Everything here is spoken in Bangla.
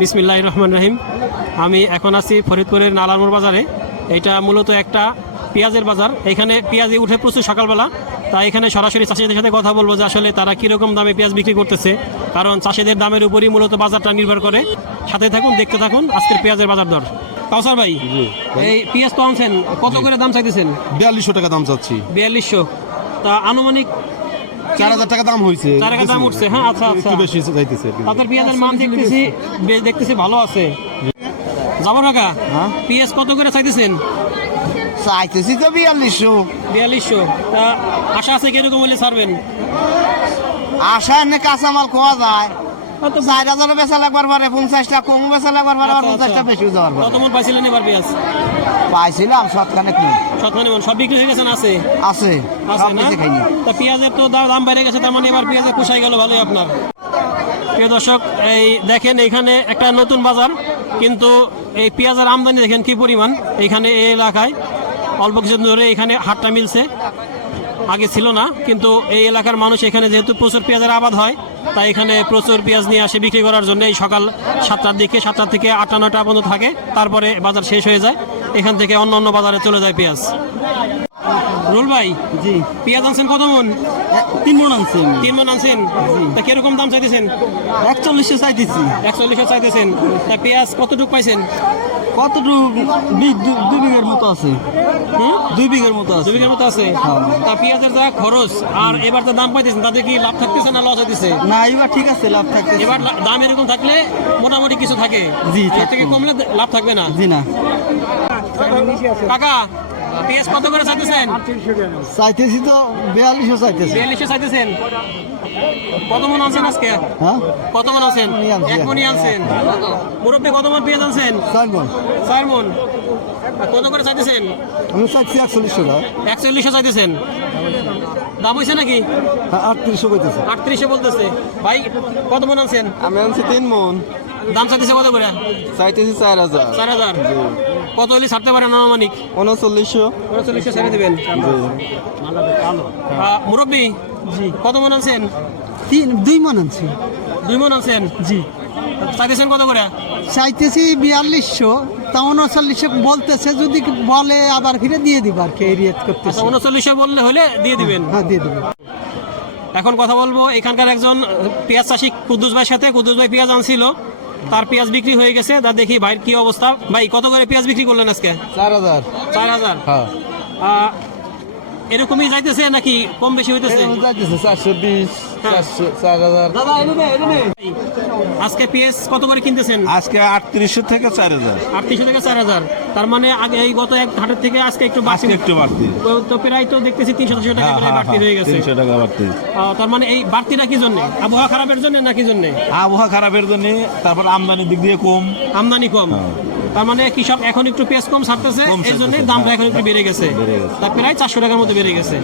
বিসমিল্লাহির রহমানির রহিম। আমি এখন আছি ফরিদপুরের নালারমোড় বাজারে। এটা মূলত একটা পেঁয়াজের বাজার। এখানে পেঁয়াজই উঠে প্রচুর সকালবেলা, তাই এখানে সরাসরি চাষিদের সাথে কথা বলবো যে আসলে তারা কীরকম দামে পেঁয়াজ বিক্রি করতেছে, কারণ চাষিদের দামের উপরই মূলত বাজারটা নির্ভর করে। সাথে থাকুন, দেখতে থাকুন আজকের পেঁয়াজের বাজার দর। কাউসার ভাই, এই পেঁয়াজ তো আনছেন, কত করে দাম চাইতেছেন? 4200 টাকা দাম চাচ্ছি। 4200। তা আনুমানিক 4000 টাকা দাম হয়েছে। 4000 দাম উঠছে। হ্যাঁ, আচ্ছা আচ্ছা, একটু বেশি চাইতেছে। আপনার পেঁয়াজের মান দেখতেছি ভালো আছে। যাবো কাকা, পেঁয়াজ কত করে চাইতেছেন? চাইতেছি তো 4200। 4200। তা আশা আছে কিরকম হলে ছাড়বেন? আশা এনে কাঁচামাল কোয়া যায়, 4000 বেচা লাগবার পারে, 50 টাকা কম বেচা লাগবার পারে, 50 টাকা বেশি যাওয়ার পারে। কত মন পাইছিলেন এবার পেঁয়াজ? পাইছিলাম 7খানেক মন। 7 মন। সব বিক্রি হয়ে গেছে না আছে? আছে আছে না? খাইনি। তা পেঁয়াজের তো দাম বেড়ে গেছে, তার মানে এবার পেঁয়াজের পোষাই গেল ভালোই আপনার। প্রিয় দর্শক, এই দেখেন এখানে একটা নতুন বাজার, কিন্তু এই পেঁয়াজের আমদানি দেখেন কি পরিমাণ। এইখানে এই এলাকায় অল্প কিছুদিন ধরে এখানে হাটটা মিলছে, আগে ছিল না। কিন্তু এই এলাকার মানুষ এখানে যেহেতু প্রচুর পেঁয়াজের আবাদ হয়, তাই এখানে প্রচুর পেঁয়াজ নিয়ে আসে বিক্রি করার জন্য। এই সকাল 7টার দিকে, 7টা থেকে 8টা 9টা পর্যন্ত থাকে, তারপরে বাজার শেষ হয়ে যায়। এখান থেকে অন্য অন্য বাজারে চলে যায় পেঁয়াজ। রুল ভাই, জি, পেঁয়াজ আনছেন কত মন? 3 মন আনছি। 3 মন আনছেন। তা কিরকম দাম চাইতেছেন? 4100 চাইতেছি। 4100 চাইতেছেন। তা পেঁয়াজ কতটুকু পাইছেন? কতটুকু? 2 বিঘার মতো আছে। 2 বিঘার মতো 2 আছে। বিঘার মতো আছে। হ্যাঁ। তা পেঁয়াজের যা খরচ আর এবার যে দাম পাইতেছেন, তাতে কি লাভ থাকতেছে না লস হইতেছে? না, এবার ঠিক আছে, লাভ থাকে। এবার দাম এরকম থাকলে মোটামুটি কিছু থাকে, জি, এর থেকে কমলে লাভ থাকবে না। জি না, কাকা, পেঁয়াজ কত করে চাইতেছেন? চাইতেছি তো 4200 চাইতেছি। 4200 চাইতেছেন। কত মন আনছেন আজকে? হ্যাঁ, কত মন আনছেন? মনই আনছি। 1 মনই আনছেন। মুরব্বী, কত মন পেঁয়াজ আনছেন? 4 মন। 4 মন। কত করে চাইতেছেন? আমি চাইছি 4100 টাকা। 4100 চাইতেছেন। দাম হয়েছে নাকি? 3800 কইতেছে। 3800 বলতেছে। ভাই, কত মন আনছেন? আমি আনছি 3 মন। দাম চাইতেছে কত করে? চাইতেছি 4000। 4000। কত হলে ছাড়তে পারেন আনুমানিক? 3900। 3900 ছেড়ে দেবেন। মুরব্বী, জি, কত মন আনছেন? 2 মন আনছি। 2 মন আনছেন। জি, চাইতেছেন কত করে? চাইতেছি 4200। তা 3900 বলতেছে, যদি বলে আবার ফিরে দিয়ে দিব আর কি, রিয়েট করতেছে। আচ্ছা, 3900 বললে হলে দিয়ে দিবেন। হ্যাঁ, দিয়ে দেবো। এখন কথা বলবো এখানকার একজন পেঁয়াজ চাষি কুদ্দুস ভাইয়ের সাথে। কুদ্দুস ভাই পেঁয়াজ আনছিল, তার পেঁয়াজ বিক্রি হয়ে গেছে। তা দেখি ভাইয়ের কি অবস্থা। ভাই, কত করে পেঁয়াজ বিক্রি করলেন আজকে? 4000। 4000। হ্যাঁ, এরকমই যাইতেছে নাকি কম বেশি হইতেছে? 420, 4000। আজকে পেঁয়াজ কত করে কিনতেছেন? আজকে 3800 থেকে 4000। 3800 থেকে 4000। তার মানে আগে এই গত এক হাটের থেকে আজকে একটু বাড়তি। আজকে একটু বাড়তি। তো প্রায় তো দেখতেছি 300 টাকা করে বাড়তি হয়ে গেছে। 300 টাকা বাড়তি। তার মানে এই বাড়তিটা কি জন্য? আবহাওয়া খারাপের জন্য নাকি জন্য? আবহাওয়া খারাপের জন্য, তারপর আমদানির দিক দিয়ে কম। আমদানি কম। তার মানে কৃষক এখন একটু পেঁয়াজ কম ছাড়তেছে, এই জন্য দামটা এখন একটু বেড়ে গেছে। তা প্রায় 400 টাকার মতো বেড়ে গেছে।